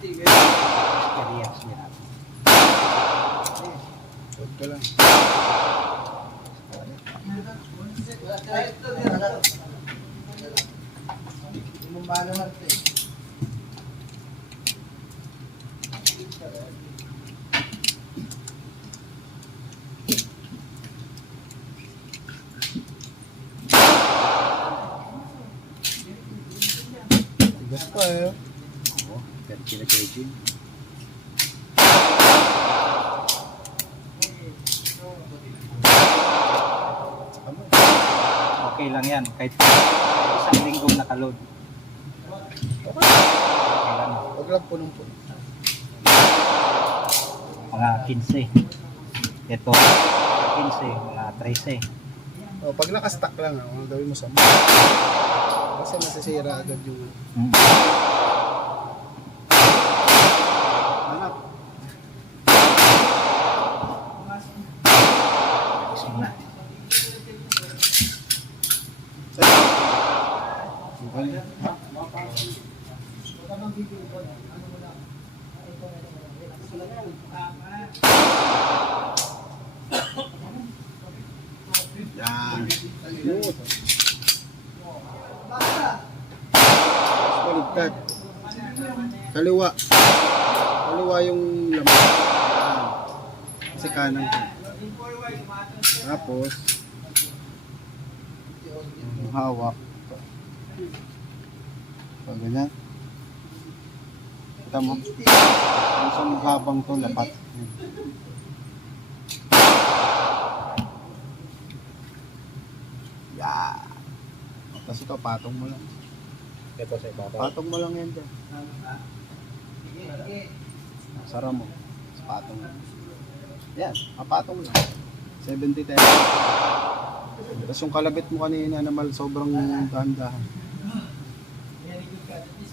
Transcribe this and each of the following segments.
Experience nila. Huwag ka lang. Tigas pa eh. Oo, 30 kg. Okay lang yan, kahit isang linggong nakaload. Okay lang. Huwag lang punong-puno. Mga 15. Ito, 15, mga 13. Oh, pag nakastack lang, ang gawin mo sa mo. Kasi nasisira agad yung... Anak. Sige. Okay. Yan. Smooth. Baligtad. Kaliwa. Kaliwa yung laman. Yan. Kasi kanan ko. Tapos yung hawak. So, ganyan. Kita mo. Isang habang to lapat. Yeah. Tapos ito, patong mo lang. Ito sa ibabaw. Patong mo lang yan dyan. Sara mo. Tapos patong mo. Yan, papatong lang. 70 tayo. Tapos yung kalabit mo kanina naman sobrang dahan-dahan.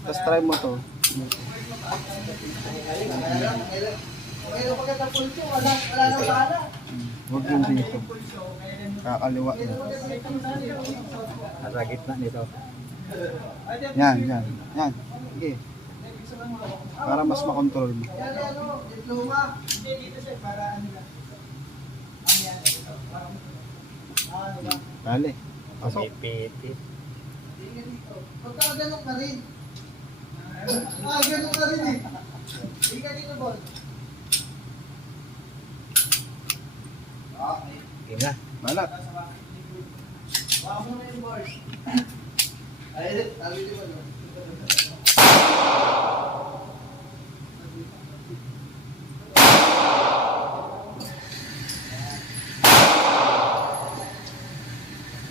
Tapos try mo to. Huwag yung dito. Kakaliwa na. Nasa gitna nito. Yan, yan. Yan. Sige. Para mas makontrol mo. Dali. Pasok. Pipiti. Pagkaganong ka rin. Ganong ka rin eh. Hindi ka dito, boss. Okay na. Balat. Baka mo na yung boss. Ay, sabi di ba?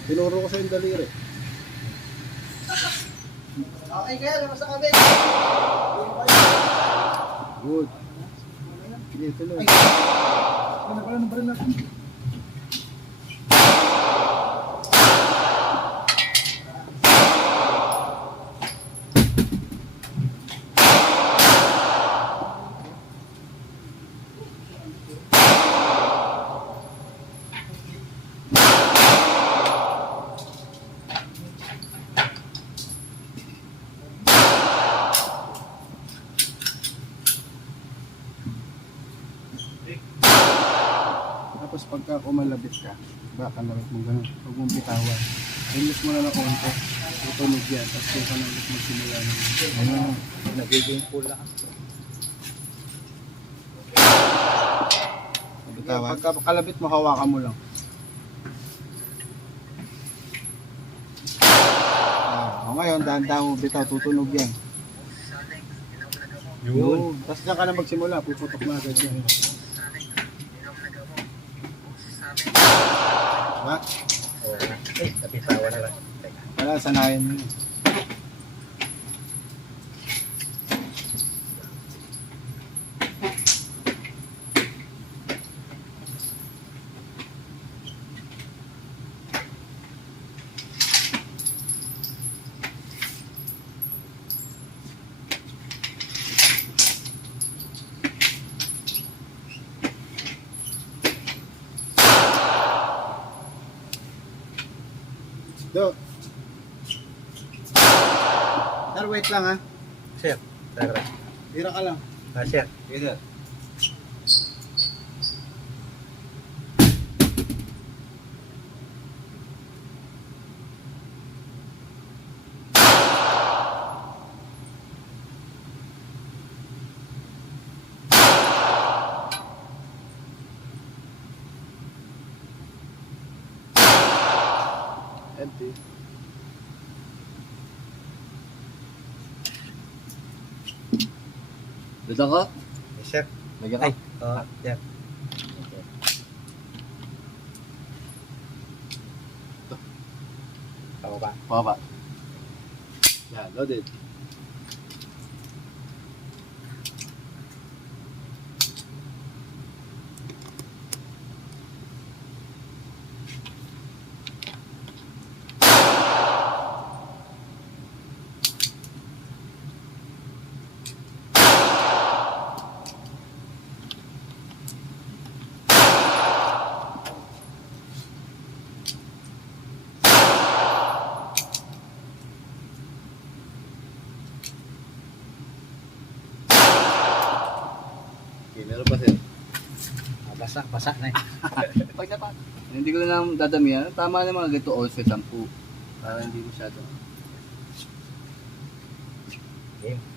Tinuro ko sa yung daliri. Okay kaya, naman sa kabit. Good. Sige, tuloy. Ano pala na baril natin? Tapos pagka kumalabit ka, baka labit mo gano'n. Huwag mong bitawan. Release mo na na konti. Tutunog yan. Tapos kung ka na ulit magsimula na. Nagiging pula. Bitawan. Pagka kalabit mo, hawakan mo lang. Ngayon, dahan-dahan mo bitaw. Tutunog yan. Yun. Tapos dyan ka na magsimula. Puputok na agad yan. Ha? Oo. Ay, napitawan na lang. Wala, sanayin mo yun. Do. Sir, wait lang ha. Sir. Tara. Tira ka lang. Sir. Yes, sir. Empty. Dito ko? Yes, sir. Lagyan Ay, ka? sir. Tama ba? Papa. Yan, loaded. Okay, meron pa sir. Basa na eh. Pag napan. Hindi ko na lang dadamihan. Tama na mga ganito 11, 10. Para hindi masyado. Game.